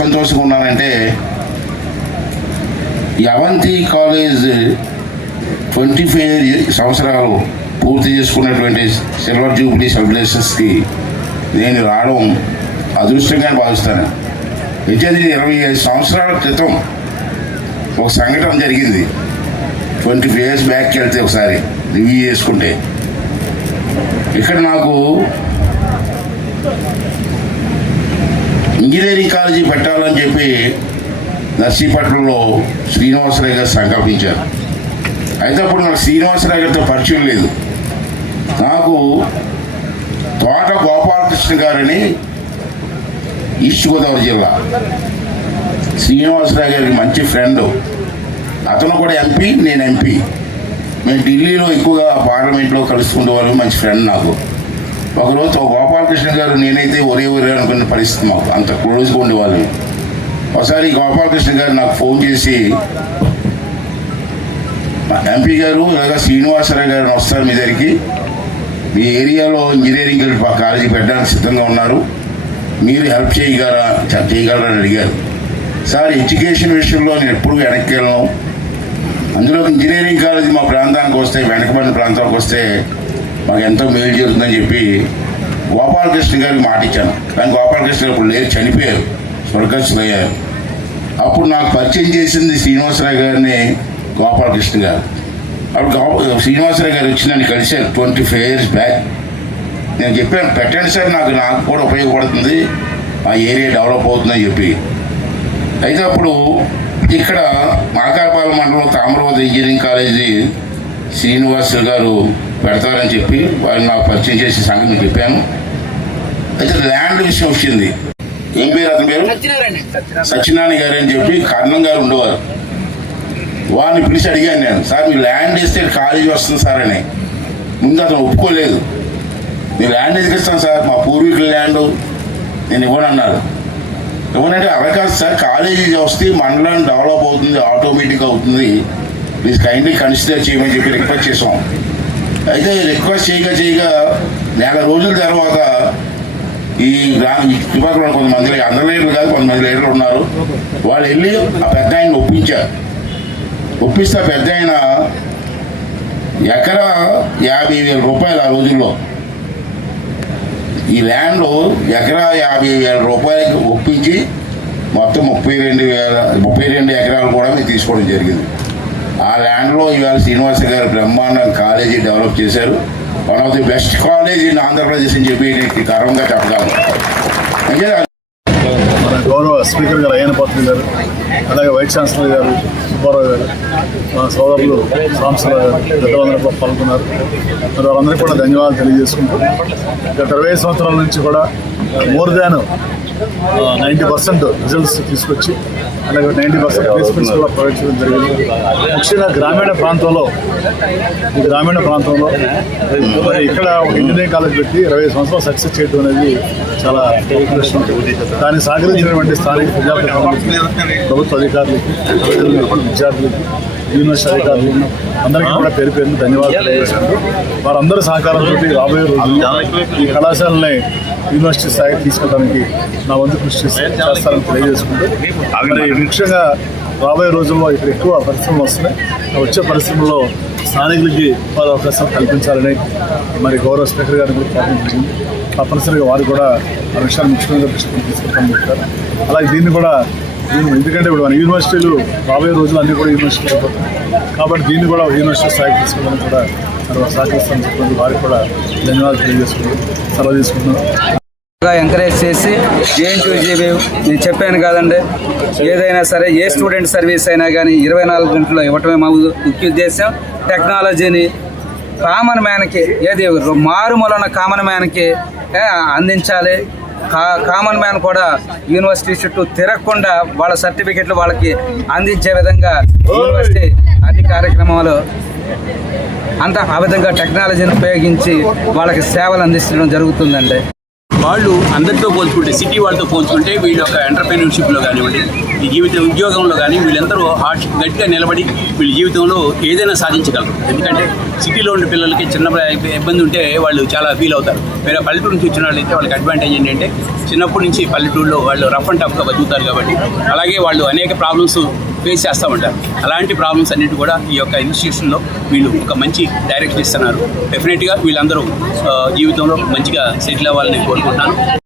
సంతోషంగా ఉన్నానంటే, ఈ అవంతి కాలేజ్ 25 సంవత్సరాలు పూర్తి చేసుకున్నటువంటి సిల్వర్ జూబ్లీ సెలబ్రేషన్స్కి నేను రావడం అదృష్టంగా భావిస్తాను. అయితే 25 సంవత్సరాల క్రితం ఒక సంఘటన జరిగింది. 25 years బ్యాక్కి వెళ్తే ఒకసారి రివ్యూ చేసుకుంటే, ఇక్కడ నాకు ఇంజనీరింగ్ కాలేజీ పెట్టాలని చెప్పి నర్సీపట్నంలో శ్రీనివాసరావు గారు సంకల్పించారు. అయితే అప్పుడు నాకు శ్రీనివాసరావు గారితో పరిచయం లేదు. నాకు తోట గోపాలకృష్ణ గారని ఈస్ట్ గోదావరి జిల్లా శ్రీనివాసరావు గారికి మంచి ఫ్రెండ్. అతను కూడా ఎంపీ, నేను ఎంపీ. మేము ఢిల్లీలో ఎక్కువగా పార్లమెంట్లో కలుసుకునేవాళ్ళు. మంచి ఫ్రెండ్ నాకు. ఒకరోజు గోపాలకృష్ణ గారు నేనైతే ఒరే అనుకున్న పరిస్థితి, మాకు అంత క్లోజ్గా ఉండేవాళ్ళు. ఒకసారి గోపాలకృష్ణ గారు నాకు ఫోన్ చేసి, ఎంపీ గారు ఇలాగా శ్రీనివాసరావు గారు వస్తారు మీ దగ్గరికి, మీ ఏరియాలో ఇంజనీరింగ్ కాలేజీ పెట్టడానికి సిద్ధంగా ఉన్నారు, మీరు హెల్ప్ చేయగలరని అడిగారు. సార్, ఎడ్యుకేషన్ విషయంలో నేను ఎప్పుడు వెనక్కి వెళ్ళను. అందులో ఇంజనీరింగ్ కాలేజీ మా ప్రాంతానికి వస్తే, వెనకబడిన ప్రాంతానికి వస్తే మాకు ఎంతో మేలు జరుగుతుందని చెప్పి గోపాలకృష్ణ గారికి మాట ఇచ్చాను. కానీ గోపాలకృష్ణ గారు ఇప్పుడు లేరు, చనిపోయారు, స్వర్గస్థులయ్యారు. అప్పుడు నాకు పరిచయం చేసింది శ్రీనివాసరావు గారిని గోపాలకృష్ణ గారు. అప్పుడు శ్రీనివాసరావు గారు వచ్చి నన్ను కలిశారు 25 years బ్యాక్. నేను చెప్పాను, పెట్టండి సార్, నాకు కూడా ఉపయోగపడుతుంది, ఆ ఏరియా డెవలప్ అవుతుందని చెప్పి. అయితే అప్పుడు ఇక్కడ మాకారపాలెం మండలం తామ్రవతి ఇంజనీరింగ్ కాలేజీ శ్రీనివాసరావు గారు పెడతారని చెప్పి వాళ్ళు నాకు పరిచయం చేసే సంగతి చెప్పాను. అయితే ల్యాండ్ విషయం వచ్చింది. ఏం పేరు అతని పేరు? సత్యనారాయణ గారు అని చెప్పి కర్ణం గారు ఉండేవారు. వారిని పిలిచి అడిగాను నేను, సార్ మీరు ల్యాండ్ ఇస్తే కాలేజీ వస్తుంది సార్ అని. ముందు అతను ఒప్పుకోలేదు. మీరు ల్యాండ్ ఎందుకు ఇస్తాను సార్, మా పూర్వీకుల ల్యాండ్ నేను ఇవ్వనన్నారు. ఇవ్వనంటే అలా కాదు సార్, కాలేజీ వస్తే మండలం డెవలప్ అవుతుంది, ఆటోమేటిక్గా అవుతుంది, ప్లీజ్ కైండ్లీ కన్సిడర్ చేయమని చెప్పి రిక్వెస్ట్ చేసాం. అయితే రిక్వెస్ట్ చేయగా 1 నెల రోజుల తర్వాత ఈ చుట్టుపక్కల కొంతమంది, అందరి లీడర్లు కాదు, కొంతమంది లీడర్లు ఉన్నారు, వాళ్ళు వెళ్ళి ఆ పెద్ద ఆయన ఒప్పించారు. ఒప్పిస్తే పెద్ద ఆయన ఎకరా 50,000 రూపాయలు ఆ రోజుల్లో, ఈ ల్యాండ్ ఎకరా 50,000 రూపాయలకి ఒప్పించి మొత్తం 32 ఎకరాలు కూడా మేము తీసుకోవడం జరిగింది. ఆ ల్యాండ్లో ఇవాళ శ్రీనివాస గారు బ్రహ్మాండం కాలేజీ డెవలప్ చేశారు. One of the best college in Andhra Pradesh అని చెప్పి నేను గర్వంగా చెప్పగలను. మన గౌరవ స్పీకర్ గారు అయ్యన పాత్రి గారు, అలాగే వైస్ ఛాన్సలర్ గారు సుబ్బారావు గారు, మా సోదరులు సాంబశివరావు గారు, పెద్దలందరూ కూడా పాల్గొన్నారు. మరి వాళ్ళందరికీ కూడా ధన్యవాదాలు తెలియజేసుకుంటూ, గత 20 సంవత్సరాల నుంచి కూడా మోర్ దాన్ 90% రిజల్ట్స్ తీసుకొచ్చి, అలాగే 90% ప్లేస్మెంట్స్ కూడా ప్రొవైడ్ చేయడం జరిగింది. ముఖ్యంగా గ్రామీణ ప్రాంతంలో మరి ఇక్కడ ఇంజనీరింగ్ కాలేజ్ పెట్టి 20 సంవత్సరాలు సక్సెస్ చేయడం అనేది చాలా విషయం. దాన్ని సహకరించినటువంటి స్థానిక ప్రజాప్రతినిధులు, ప్రభుత్వ అధికారులకి, విద్యార్థులకి, యూనివర్సిటీ అధికారులు అందరికీ కూడా పేరు ధన్యవాదాలు తెలియజేసుకుంటూ, వారందరి సహకారంతో రాబోయే రోజుల్లో ఈ కళాశాలని యూనివర్సిటీ స్థాయికి తీసుకెళ్ళడానికి నా వంతు కృషి చేస్తారని తెలియజేసుకుంటూ, మరి ముఖ్యంగా రాబోయే రోజుల్లో ఇక్కడ ఎక్కువ పరిశ్రమలు వస్తున్నాయి. వచ్చే పరిశ్రమల్లో స్థానికులకి ఉపాధి అవకాశాలు కల్పించాలని మరి గౌరవ స్పీకర్ గారిని కూడా ప్రారంభించింది. తప్పనిసరిగా వారు కూడా ఆ విషయాన్ని ముఖ్యంగా దృష్టికి తీసుకెళ్తామని చెప్తారు. అలాగే దీన్ని కూడా ఎందుకంటే ఇప్పుడు మన యూనివర్సిటీలు రాబోయే రోజులు అన్నీ కూడా యూనివర్సిటీలు అయిపోతాయి కాబట్టి దీన్ని కూడా యూనివర్సిటీ స్థాయికి తీసుకెళ్ళడానికి కూడా సహకరిస్తామని చెప్పి వారికి కూడా ధన్యవాదాలు తెలియజేసుకుంటూ సెలవు తీసుకుంటున్నాం. ఎంకరేజ్ చేసి JNTU నేను చెప్పాను కదండి, ఏదైనా సరే ఏ స్టూడెంట్ సర్వీస్ అయినా కానీ 24 గంటలు ఇవ్వటమే మా ముఖ్య ఉద్దేశం. టెక్నాలజీని కామన్ మ్యాన్కి, ఏది మారుమూల ఉన్న కామన్ మ్యాన్కి అందించాలి. కామన్ మ్యాన్ కూడా యూనివర్సిటీ చుట్టూ తిరగకుండా వాళ్ళ సర్టిఫికెట్లు వాళ్ళకి అందించే విధంగా యూనివర్సిటీ అన్ని కార్యక్రమాలు ఆ విధంగా టెక్నాలజీని ఉపయోగించి వాళ్ళకి సేవలు అందించడం జరుగుతుందండి. వాళ్ళు అందరితో పోల్చుకుంటే సిటీ వాళ్ళతో పోల్చుకుంటే వీళ్ళ యొక్క ఎంటర్ప్రెన్యూర్షిప్లో కానివ్వండి ఈ జీవిత ఉద్యోగంలో కానీ వీళ్ళందరూ గట్టిగా నిలబడి వీళ్ళ జీవితంలో ఏదైనా సాధించగలరు. ఎందుకంటే సిటీలో ఉండే పిల్లలకి చిన్న ఇబ్బంది ఉంటే వాళ్ళు చాలా ఫీల్ అవుతారు. వేరే పల్లెటూరు నుంచి వచ్చిన వాళ్ళైతే వాళ్ళకి అడ్వాంటేజ్ ఏంటంటే చిన్నప్పటి నుంచి పల్లెటూరులో వాళ్ళు రఫ్ అండ్ టఫ్గా బతుకుతారు కాబట్టి అలాగే వాళ్ళు అనేక ప్రాబ్లమ్స్ ఫేస్ చేస్తూ ఉంటారు. అలాంటి ప్రాబ్లమ్స్ అన్నిటి కూడా ఈ యొక్క ఇన్స్టిట్యూషన్లో వీళ్ళు ఒక మంచి డైరెక్షన్ ఇస్తున్నారు. డెఫినెట్గా వీళ్ళందరూ జీవితంలో మంచిగా సెటిల్ అవ్వాలని కోరుకుంటున్నాను.